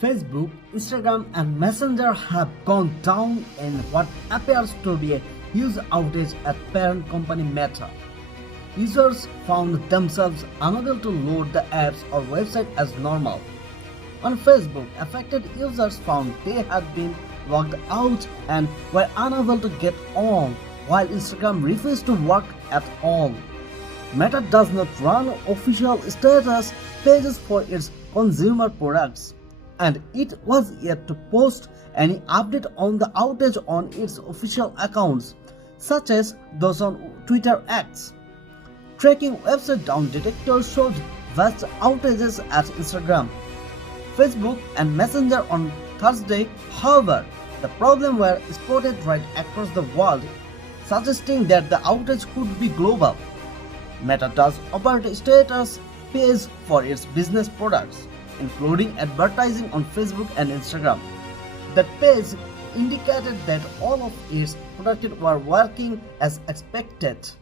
Facebook, Instagram and Messenger have gone down in what appears to be a huge outage at parent company Meta. Users found themselves unable to load the apps or website as normal. On Facebook, affected users found they had been logged out and were unable to get on, while Instagram refused to work at all. Meta does not run official status pages for its consumer products, and it was yet to post any update on the outage on its official accounts, such as those on Twitter X. Tracking website down detectors showed vast outages at Instagram, Facebook and Messenger on Thursday. However, the problem were spotted right across the world, suggesting that the outage could be global. Meta does operate a status page for its business products, including advertising on Facebook and Instagram. That page indicated that all of its products were working as expected.